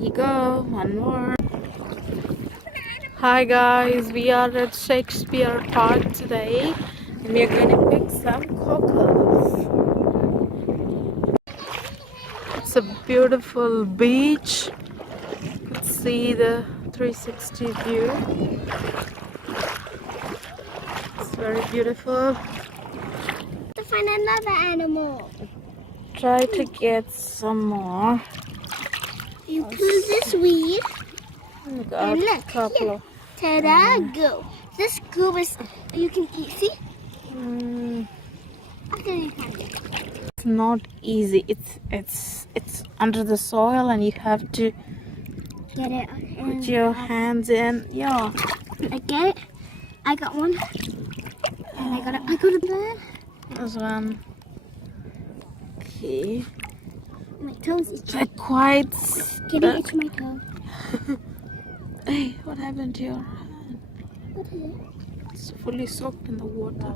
you go, one more. Hi guys, we are at Shakespeare Park today and we are going to pick some cockles. It's a beautiful beach. You can see the 360 view. It's very beautiful. To find another animal. Try to get some more. You pull this weed. Got And a look, couple of. Ta-da, go. This goo is, you can eat, see? After you can get it. It's not easy. It's under the soil and you have to Get it. put your hands in. Yeah. I get it. I got one. And I got it. I got it there. This one. Okay. My toes itchy. They're quite. Can you itch my toe? Hey, what happened to your hand? What is it? It's fully soaked in the water.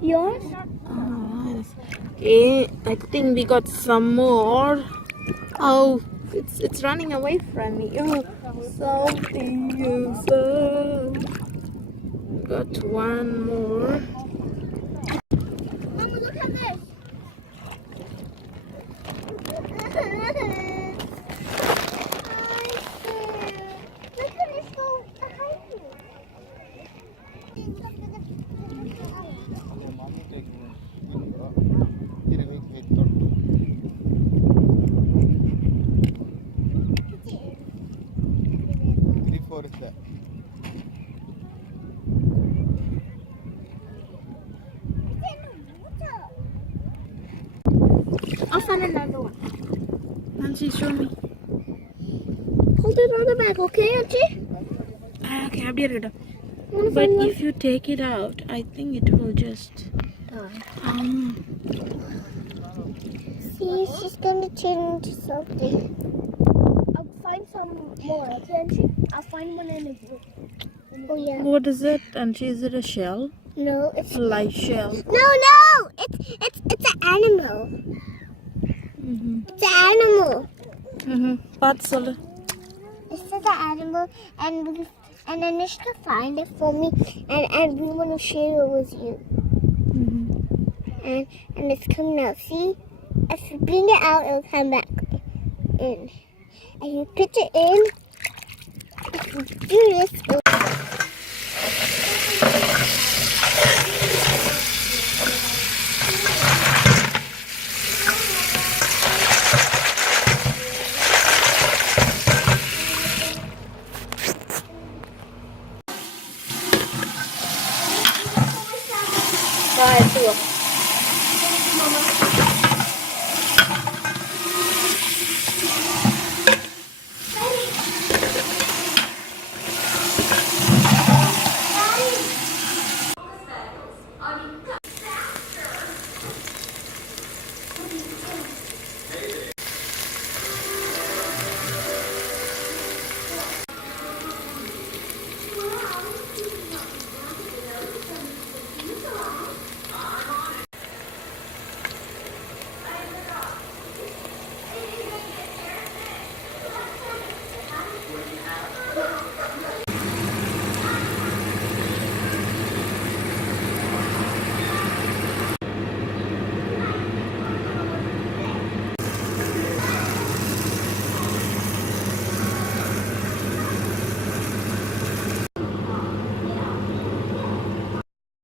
Yours? Oh, nice. Okay, I think we got some more. Oh, it's running away from me. Oh, something is up. Got one more. Mama, look at this. Look at this go behind you. I'll find another one. Nancy, show me. Hold it on the back, okay, Auntie? Okay, I'll be ready. But if you take it out, I think it will just. See, she's gonna change into something. I'll find some more, okay, Auntie? I'll find one in the group. Oh, yeah. What is it? And is it a shell? No, it's A live shell. no! It's an animal. It's an animal. Patsala. This is an animal, and Anushka find it for me, and we want to share it with you. And it's coming out. See, if you bring it out, it'll come back in. And you put it in. If you do this, Try it too.